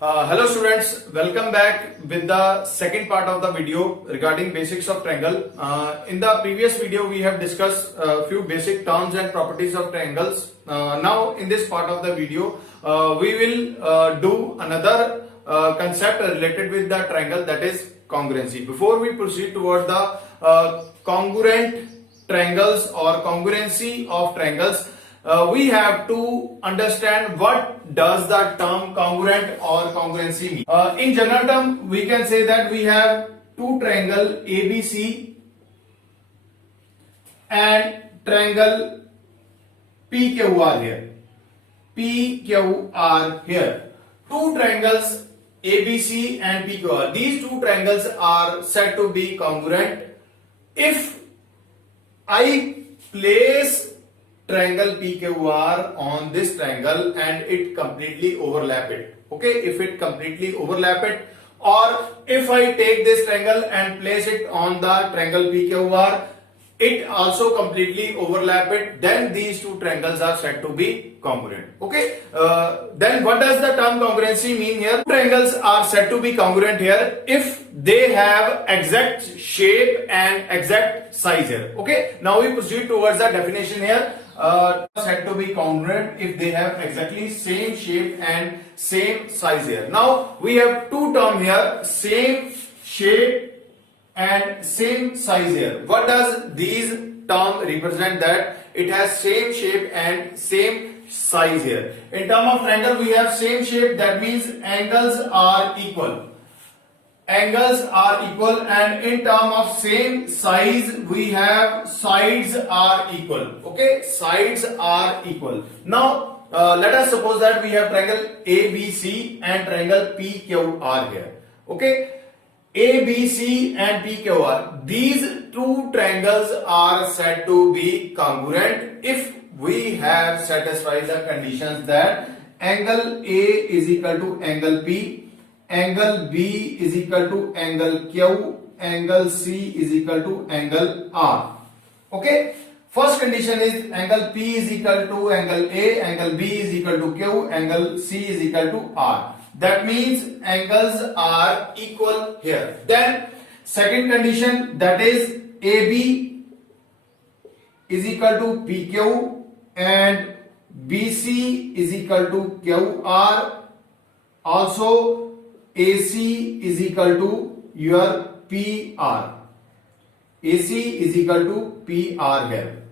Hello students, welcome back with the second part of the video regarding basics of triangle. In the previous video we have discussed a few basic terms and properties of triangles. Now in this part of the video we will do another concept related with the triangle, that is congruency. Before we proceed toward the congruent triangles or congruency of triangles, we have to understand what does the term congruent or congruency mean. In general term, we can say that we have two triangle ABC and triangle PQR here. PQR here. Two triangles ABC and PQR. These two triangles are said to be congruent if I place triangle PQR on this triangle and it completely overlap it. Okay, if it completely overlap it, or if I take this triangle and place it on the triangle PQR, it also completely overlap it, then these two triangles are said to be congruent. Okay, then what does the term congruency mean here? Triangles are said to be congruent here if they have exact shape and exact size here. Okay, now we proceed towards the definition here. Said to be congruent if they have exactly same shape and same size here. Now we have two terms here, same shape and same size here. What does these terms represent? That it has same shape and same size here. In term of triangle we have same shape, that means angles are equal. Angles are equal, and in term of same size we have sides are equal. Okay, sides are equal. Now let us suppose that we have triangle ABC and triangle PQR here. Okay, ABC and PQR, these two triangles are said to be congruent if we have satisfied the conditions that angle A is equal to angle P, angle B is equal to angle Q, angle C is equal to angle R. Okay, first condition is angle P is equal to angle A, angle B is equal to Q, angle C is equal to R. That means angles are equal here. Then second condition, that is AB is equal to PQ and BC is equal to QR. Also AC is equal to your PR. AC is equal to PR here.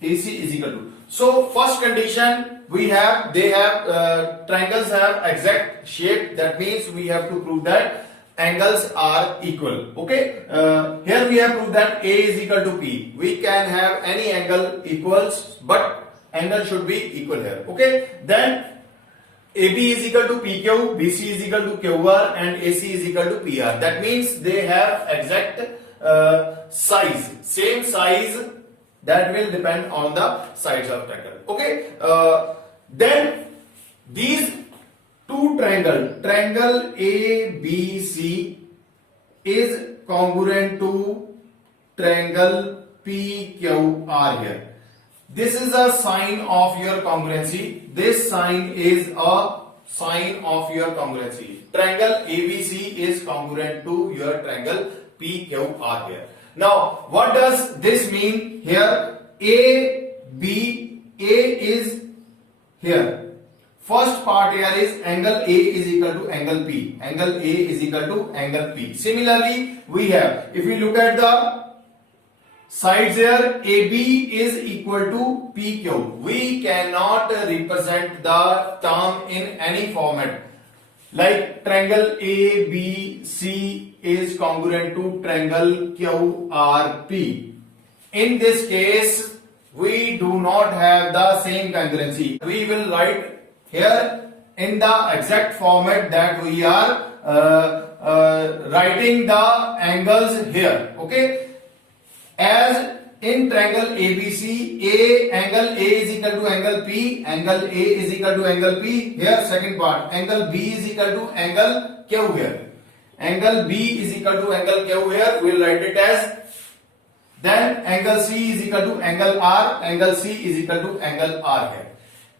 AC is equal to. So first condition we have, they have triangles have exact shape. That means we have to prove that angles are equal. Okay. Here we have proved that A is equal to P. We can have any angle equals, but angle should be equal here. Okay. Then AB is equal to PQ, BC is equal to QR, and AC is equal to PR. That means they have exact size, same size. That will depend on the sides of triangle. Okay. Then these two triangle ABC is congruent to triangle PQR here. This is a sign of your congruency. This sign is a sign of your congruency. Triangle ABC is congruent to your triangle PQR here. Now, what does this mean here? A is here. First part here is angle A is equal to angle P. Angle A is equal to angle P. Similarly, we have, if we look at the sides here, AB is equal to PQ. We cannot represent the term in any format. Like triangle ABC is congruent to triangle QRP. In this case, we do not have the same congruency. We will write here in the exact format that we are writing the angles here. Okay. As in triangle ABC, angle A is equal to angle P, angle A is equal to angle P. Here second part, angle B is equal to angle Q here. Angle B is equal to angle Q here. We will write it as, then angle C is equal to angle R, angle C is equal to angle R here.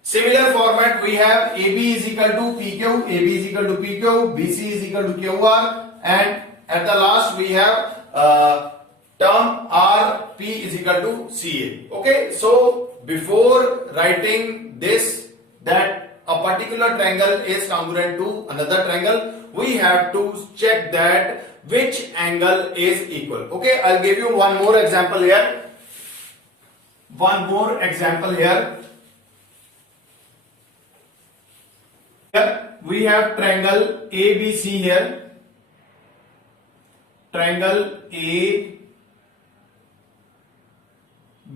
Similar format we have AB is equal to PQ, AB is equal to PQ, BC is equal to QR, and at the last we have term RP is equal to CA. Okay, so before writing this, that a particular triangle is congruent to another triangle, we have to check that which angle is equal. Okay, I'll give you one more example here. Here we have triangle ABC here. Triangle A,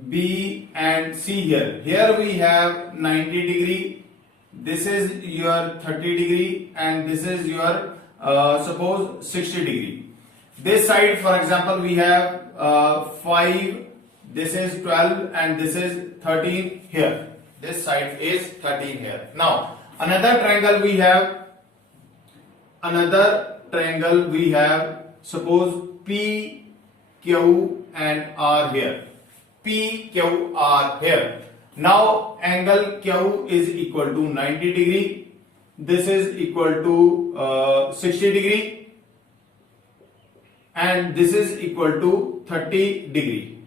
B and C here. Here we have 90 degree. This is your 30 degree and this is your suppose 60 degree. This side, for example, we have 5, this is 12 and this is 13 here. This side is 13 here. Now another triangle we have suppose P, Q and R here. P, Q, R here. Now angle Q is equal to 90 degree. This is equal to 60 degree. And this is equal to 30 degree.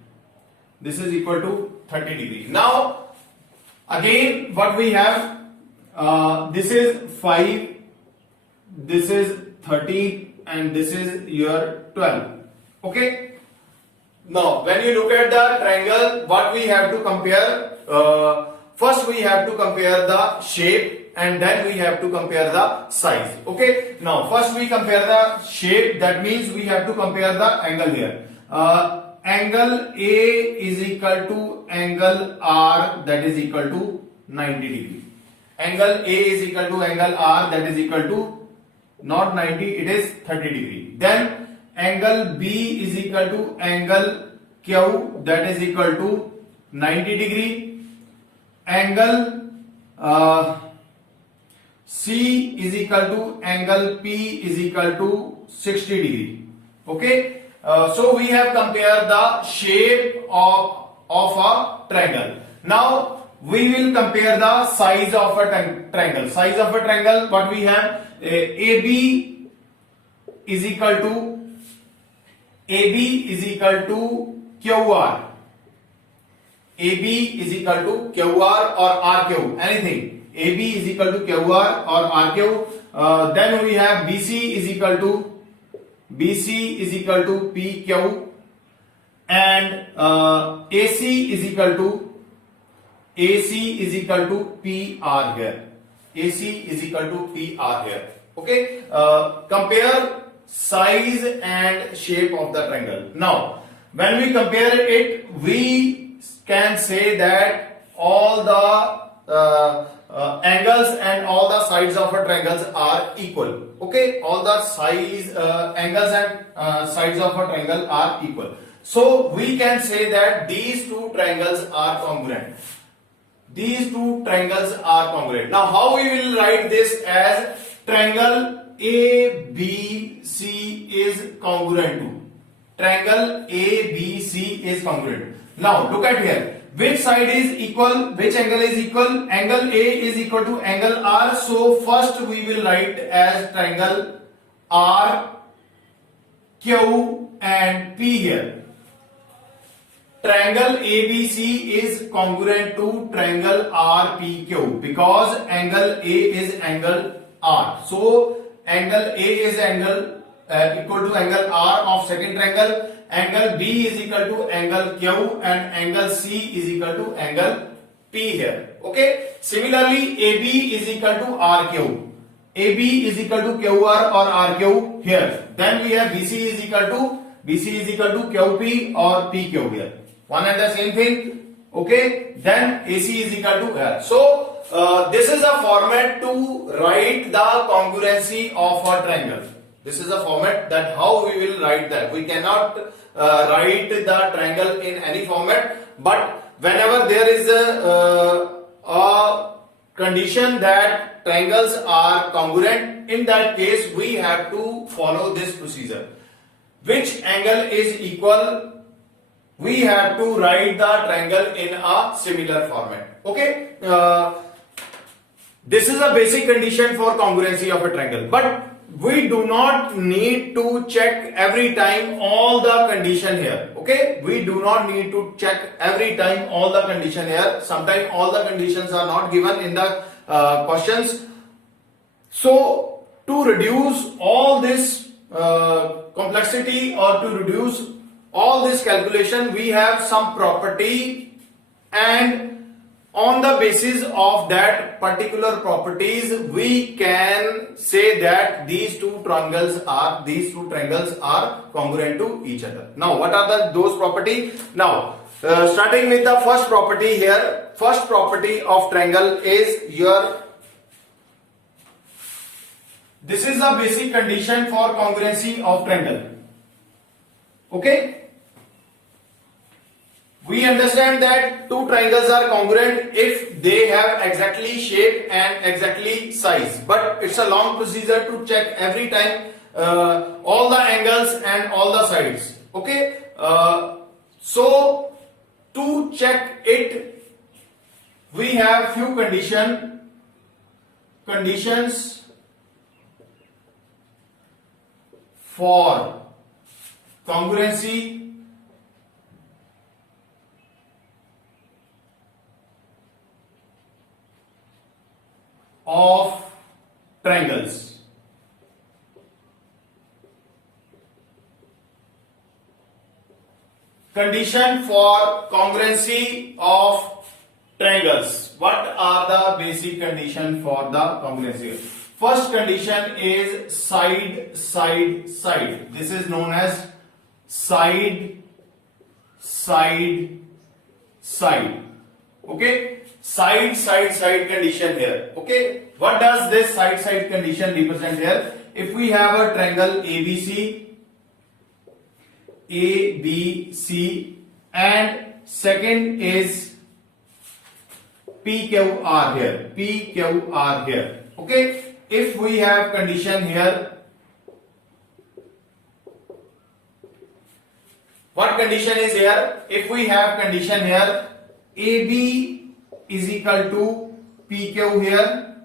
This is equal to 30 degree. Now again what we have, this is 5, this is 13 and this is your 12. Okay. Now when you look at the triangle, what we have to compare, first we have to compare the shape and then we have to compare the size. Okay. Now first we compare the shape, that means we have to compare the angle here. Angle A is equal to angle R, that is equal to 90 degree. Angle A is equal to angle R, that is equal to not 90, it is 30 degree. Then angle B is equal to angle Q, that is equal to 90 degree. Angle C is equal to angle P is equal to 60 degree. Okay. So we have compared the shape of a triangle. Now we will compare the size of a triangle. Size of a triangle, what we have, AB is equal to QR. AB is equal to QR or RQ, anything. AB is equal to QR or RQ. Then we have BC is equal to PQ and AC is equal to PR here. AC is equal to PR here. Okay. Compare size and shape of the triangle. Now when we compare it, we can say that all the angles and all the sides of a triangle are equal. Okay, all the angles and sides of a triangle are equal. So we can say that these two triangles are congruent. These two triangles are congruent. Now how we will write this as triangle ABC is congruent to. Triangle ABC is congruent. Now look at here. Which side is equal? Which angle is equal? Angle A is equal to angle R. So first we will write as triangle R, Q and P here. Triangle ABC is congruent to triangle RPQ because angle A is angle R. So angle A is angle equal to angle R of second triangle. Angle B is equal to angle Q and angle C is equal to angle P here. Okay. Similarly, AB is equal to RQ. AB is equal to QR or RQ here. Then we have BC is equal to QP or PQ here. One and the same thing. Okay. Then AC is equal to here. So this is a format to write the congruency of a triangle. This is a format that how we will write that. We cannot write the triangle in any format, but whenever there is a condition that triangles are congruent, in that case we have to follow this procedure. Which angle is equal? We have to write the triangle in a similar format. Okay. This is a basic condition for congruency of a triangle, but we do not need to check every time all the condition here. Okay, we do not need to check every time all the condition here. Sometimes all the conditions are not given in the questions. So to reduce all this complexity, or to reduce all this calculation, we have some property, and on the basis of that particular properties we can say that these two triangles are congruent to each other. Now what are those properties? Now starting with the first property here. First property of triangle is this is a basic condition for congruency of triangle. Okay, we understand that two triangles are congruent if they have exactly shape and exactly size, but it's a long procedure to check every time all the angles and all the sides. Okay, so to check it, we have few conditions for congruency of triangles. Condition for congruency of triangles. What are the basic condition for the congruency? First condition is side, side, side. This is known as side, side, side. Okay, side, side, side condition here. Okay, what does this side, side condition represent here? If we have a triangle ABC, and second is PQR here. Okay, if we have condition here, what condition is here? If we have condition here, AB is equal to PQ here,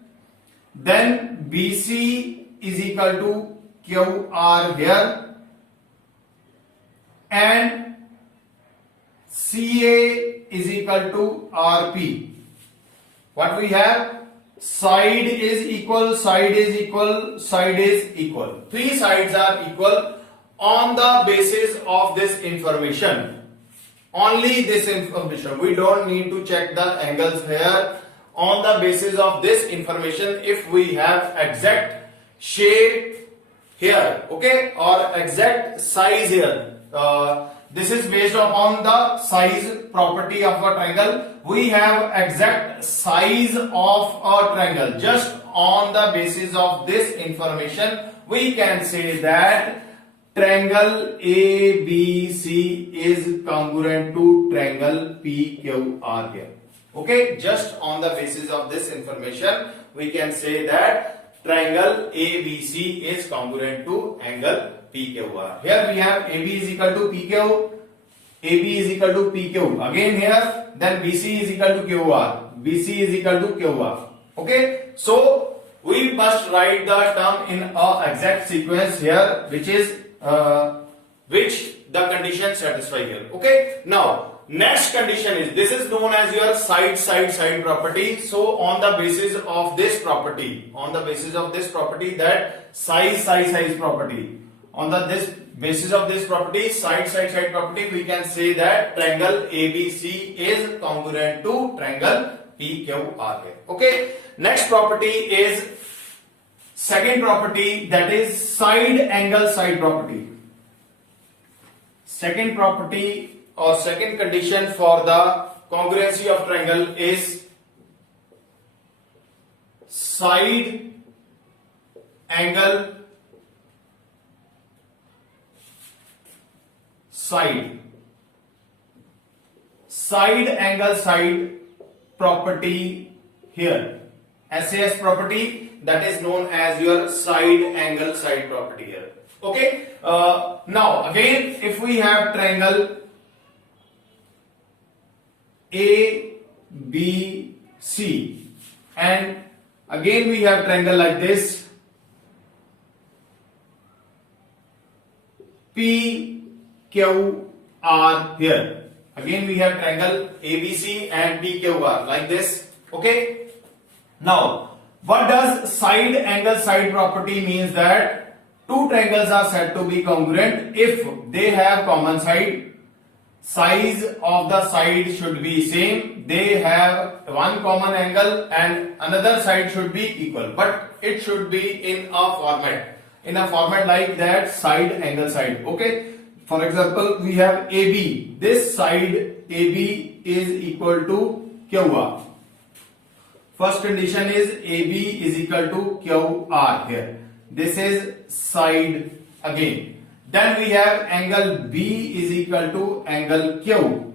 then BC is equal to QR here, and CA is equal to RP. What we have? Side is equal, side is equal, side is equal. Three sides are equal on the basis of this information. Only this information. We don't need to check the angles here. On the basis of this information, if we have exact shape here, okay, or exact size here, this is based upon the size property of a triangle. We have exact size of a triangle. Just on the basis of this information, we can say that triangle ABC is congruent to triangle PQR here. Okay, just on the basis of this information, we can say that triangle ABC is congruent to angle PQR. Here we have AB is equal to PQ, AB is equal to PQ. Again here, then BC is equal to QR, BC is equal to QR. Okay, so we must write the term in a exact sequence here, which is which the condition satisfy here. Okay, now next condition is, this is known as your side, side, side property. So on the basis of this property, that size, size, size property, on the basis of this property, side, side, side property, we can say that triangle ABC is congruent to triangle PQR. Okay, next property is second property, that is side angle side property. Second property or second condition for the congruency of triangle is side angle side. Side angle side property here. SAS property, that is known as your side angle side property here. Okay. Now again, if we have triangle ABC and Again we have triangle like this, PQR here. Again we have triangle ABC and PQR like this. Okay. Now what does side angle side property means? That two triangles are said to be congruent if they have common side. Size of the side should be same. They have one common angle and another side should be equal, but it should be in a format like that, side angle side. Okay. For example, we have AB. This side AB is equal to QR. First condition is AB is equal to QR here. This is side again. Then we have angle B is equal to angle Q.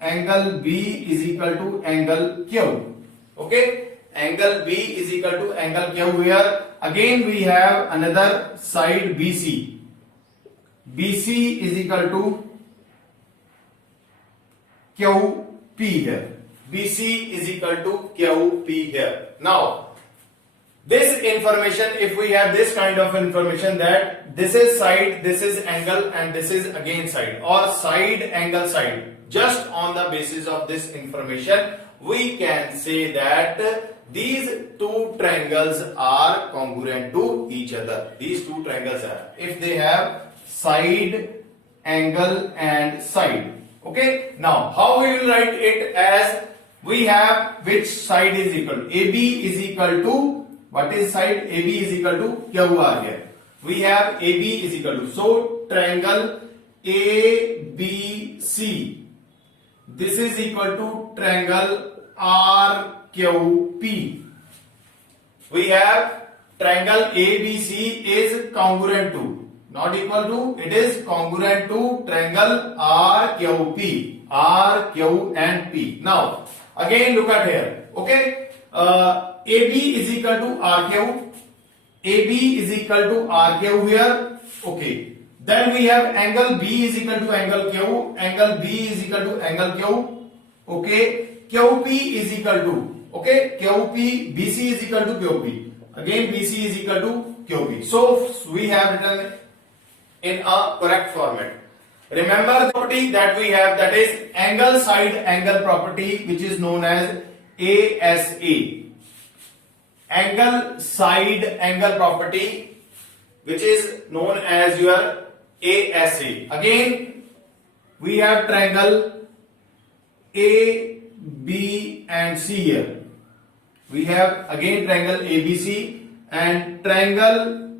Angle B is equal to angle Q. Okay. Angle B is equal to angle Q here. Again we have another side BC. BC is equal to QP here. BC is equal to QP here. Now this information, if we have this kind of information that this is side, this is angle and this is again side, or side angle side, just on the basis of this information we can say that these two triangles are congruent to each other. These two triangles are, if they have side, angle and side. Okay. Now how we will write it? As we have which side is equal? AB is equal to, what is side? AB is equal to QR here. We have AB is equal to, so triangle ABC, this is equal to triangle RQP. We have triangle ABC is congruent to, not equal to, it is congruent to triangle RQP. RQ and P. Now again look at here. Okay. AB is equal to RQ. AB is equal to RQ here. Okay. Then we have angle B is equal to angle Q. Angle B is equal to angle Q. Okay. QP is equal to, okay, QP, BC is equal to QP. Again BC is equal to QP. So we have written in a correct format. Remember the property that we have, that is angle side angle property, which is known as ASA. Angle side angle property, which is known as your ASA. Again we have triangle A, B and C here. We have again triangle ABC and triangle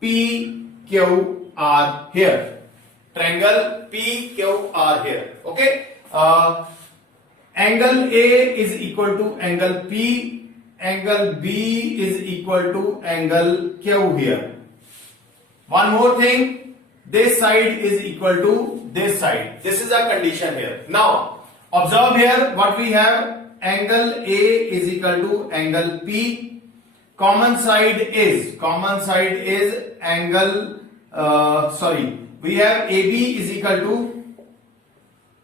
PQR here. Triangle PQR here. Okay. Angle A is equal to angle P. Angle B is equal to angle Q here. One more thing, this side is equal to this side. This is a condition here. Now observe here what we have. Angle A is equal to angle P. Common side is angle, we have AB is equal to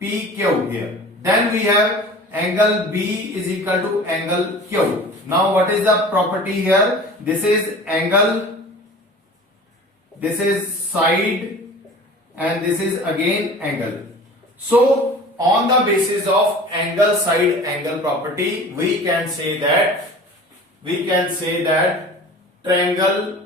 PQ here. Then we have angle B is equal to angle Q. Now what is the property here? This is angle, this is side and this is again angle. So on the basis of angle side angle property, we can say that triangle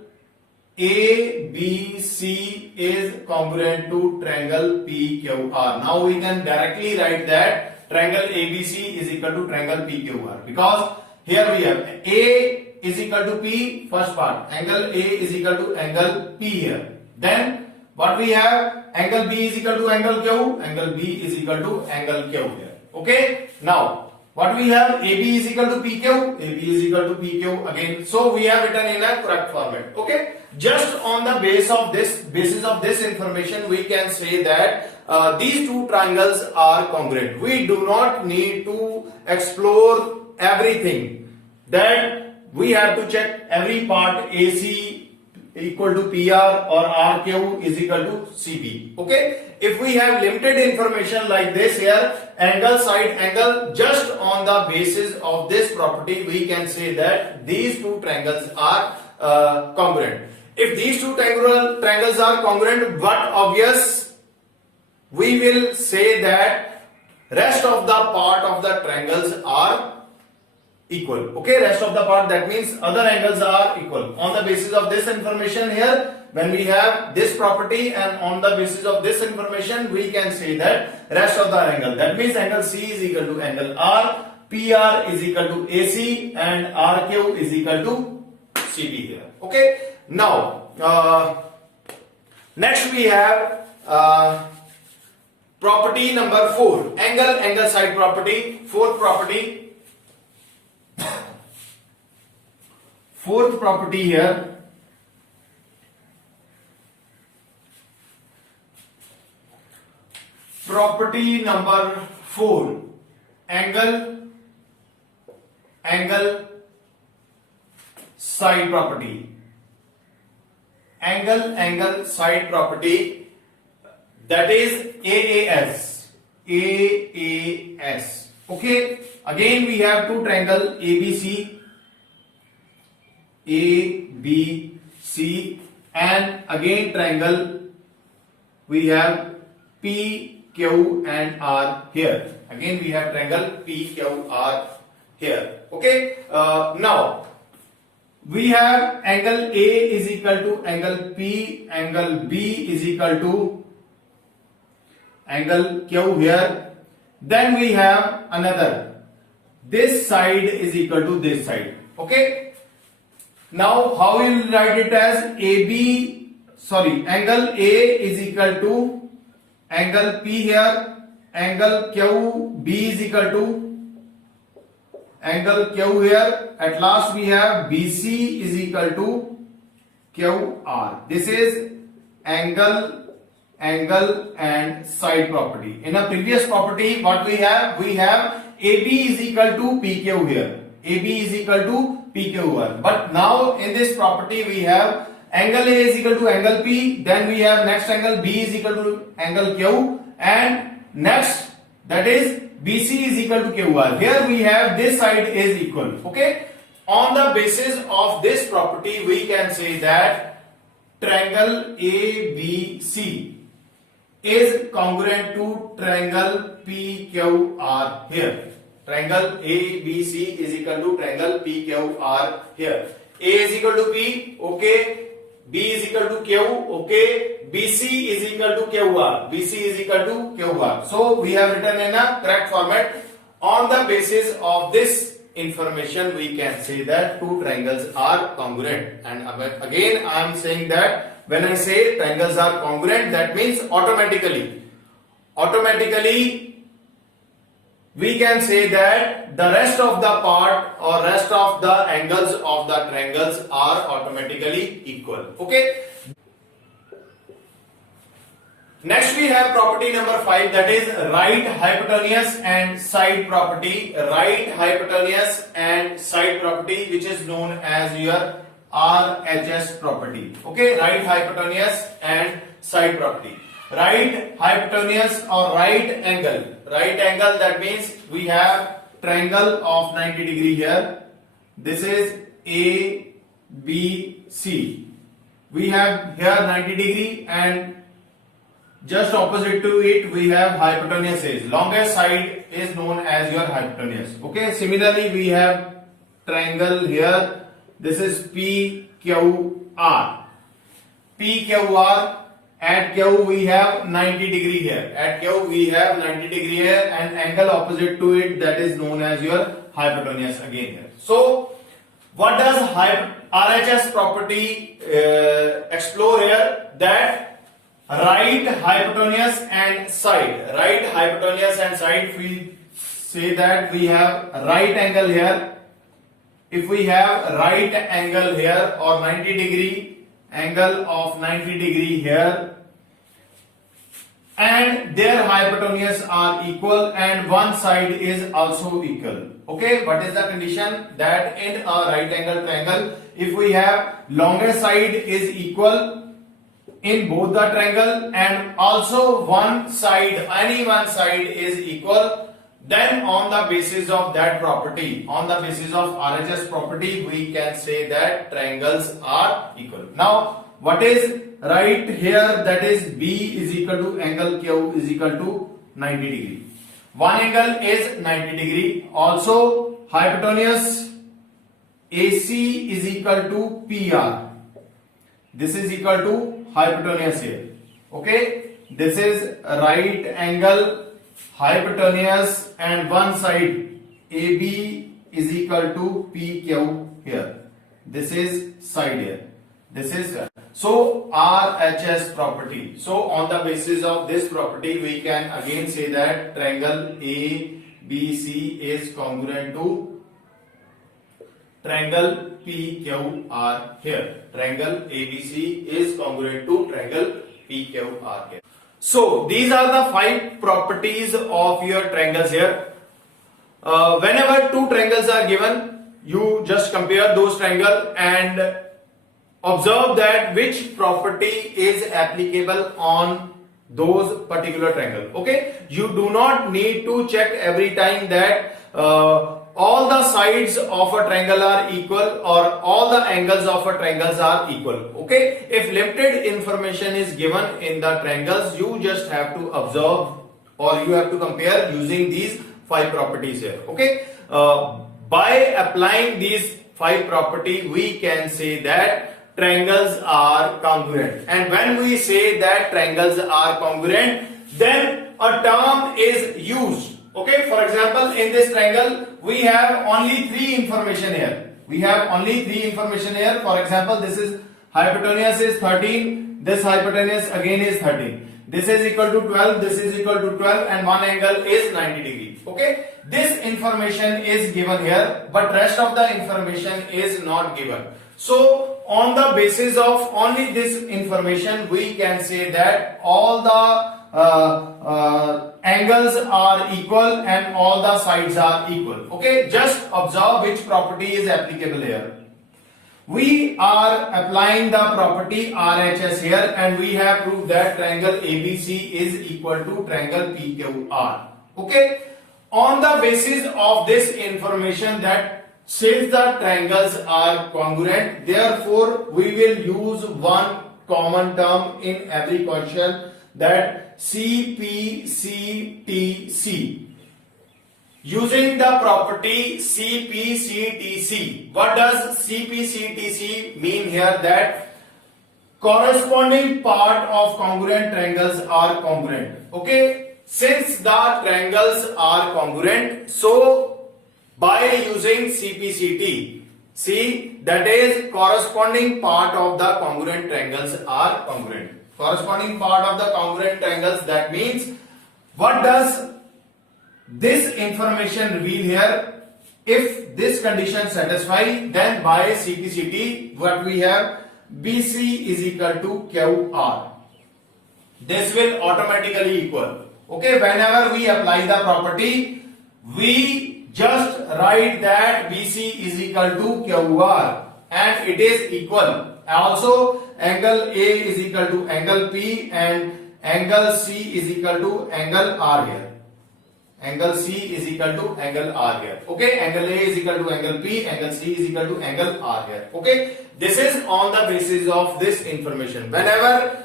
ABC is congruent to triangle PQR. Now we can directly write that triangle ABC is equal to triangle PQR, because here we have A is equal to P, first part, angle A is equal to angle P here. Then what we have, angle B is equal to angle Q, angle B is equal to angle Q here. Okay. Now what we have, AB is equal to PQ, AB is equal to PQ again. So we have written in a correct format. Okay. Just on the basis of this information, we can say that these two triangles are congruent. We do not need to explore everything. That we have to check every part, AC equal to PR or RQ is equal to CP. Okay. If we have limited information like this here, angle, side angle, just on the basis of this property, we can say that these two triangles are congruent. If these two triangles are congruent, what obvious, we will say that rest of the part of the triangles are equal. Okay, rest of the part, that means other angles are equal. On the basis of this information here, when we have this property, and on the basis of this information, we can say that rest of the angle, that means angle C is equal to angle R, PR is equal to AC, and RQ is equal to CB here. Okay, now next we have property number 4, angle side property. Fourth property here, property number 4, angle side property. Angle side property, that is AAS. Okay, again we have two triangle ABC, and again triangle we have PQ and R here. Again we have triangle PQR here. Okay, now we have angle A is equal to angle P, angle B is equal to angle Q here. Then we have another, this side is equal to this side. Okay, now how we will write it as angle A is equal to angle P here, angle QB is equal to angle Q here. At last we have BC is equal to QR. This is angle and side property. In a previous property, what we have? We have AB is equal to PQ here. AB is equal to PQ1. But now in this property we have angle A is equal to angle P, then we have next angle B is equal to angle Q, and next, that is BC is equal to QR. Here we have this side is equal. Okay, on the basis of this property we can say that triangle ABC is congruent to triangle PQR here. Triangle ABC is equal to triangle PQR here. A is equal to P, okay. B is equal to Q, okay. BC is equal to QR. BC is equal to QR. So we have written in a correct format. On the basis of this information, we can say that two triangles are congruent. And again, I am saying that when I say triangles are congruent, that means automatically we can say that the rest of the part or rest of the angles of the triangles are automatically equal. Okay. Next we have property number 5, that is right hypotenuse and side property. Right hypotenuse and side property, which is known as your RHS property. Okay, right hypotenuse and side property. Right hypotenuse or right angle. Right angle, that means we have triangle of 90 degree here. This is ABC. We have here 90 degree, and just opposite to it we have hypotenuse is. Longest side is known as your hypotenuse. Okay, similarly we have triangle here. This is PQR. PQR. At Q we have 90 degree here. At Q we have 90 degree here, and angle opposite to it, that is known as your hypotenuse again here. So what does RHS property explore here? That right hypotenuse and side. Right hypotenuse and side, we say that we have right angle here. If we have right angle here or 90 degree, angle of 90 degree here, and their hypotenuse are equal and one side is also equal. Okay, what is the condition? That in a right angle triangle, if we have longest side is equal in both the triangle and also any one side is equal, then on the basis of that property, on the basis of RHS property, we can say that triangles are equal. Now what is right here, that is B is equal to angle Q is equal to 90 degree. One angle is 90 degree. Also hypotenuse AC is equal to PR. This is equal to hypotenuse here. Okay, this is right angle hypotenuse and one side AB is equal to PQ here. This is side here. This is so RHS property. So on the basis of this property, we can again say that triangle ABC is congruent to triangle PQR here. Triangle ABC is congruent to triangle PQR here. So these are the 5 properties of your triangles here. Whenever 2 triangles are given, you just compare those triangles and observe that which property is applicable on those particular triangle. Okay, you do not need to check every time that all the sides of a triangle are equal or all the angles of a triangles are equal. Okay, if limited information is given in the triangles, you just have to observe or you have to compare using these 5 properties here. Okay, by applying these 5 properties, we can say that triangles are congruent. And when we say that triangles are congruent, then a term is used. Okay, for example, in this triangle, we have only 3 information here. We have only 3 information here. For example, this is hypotenuse is 13. This hypotenuse again is 13. This is equal to 12. This is equal to 12, and one angle is 90 degrees. Okay, this information is given here, but rest of the information is not given. So on the basis of only this information, we can say that all the angles are equal and all the sides are equal. Okay, just observe which property is applicable here. We are applying the property RHS here, and we have proved that triangle ABC is equal to triangle PQR. Okay, on the basis of this information that since the triangles are congruent, therefore we will use one common term in every question, that CPCTC. Using the property CPCTC. What does CPCTC mean here? That corresponding part of congruent triangles are congruent. Okay, since the triangles are congruent, so by using CPCT, see, that is corresponding part of the congruent triangles are congruent. Corresponding part of the congruent triangles, that means what does this information reveal here? If this condition satisfy, then by CPCT what we have, BC is equal to QR. This will automatically equal. Okay, whenever we apply the property, we just write that BC is equal to QR and it is equal. Also angle A is equal to angle P and angle C is equal to angle R here. Angle C is equal to angle R here. Okay, angle A is equal to angle P, angle C is equal to angle R here. Okay, this is on the basis of this information. Whenever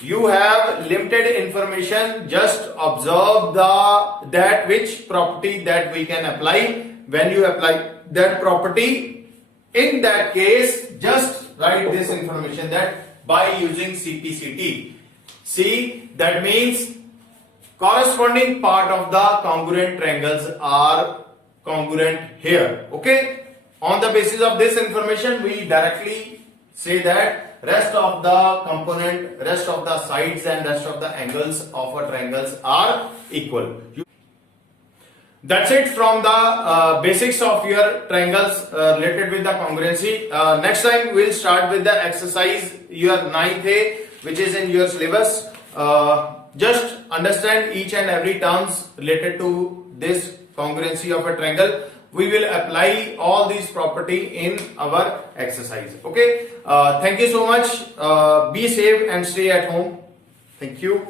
you have limited information, just observe that which property that we can apply. When you apply that property, in that case, just write this information that by using CPCT. See, that means corresponding part of the congruent triangles are congruent here. Okay, on the basis of this information, we directly say that rest of the component, rest of the sides and rest of the angles of a triangles are equal. That's it from the basics of your triangles related with the congruency. Next time we'll start with the exercise your 9th, which is in your syllabus. Just understand each and every terms related to this congruency of a triangle. we will apply all these property in our exercise. Okay, thank you so much. Be safe and stay at home. Thank you.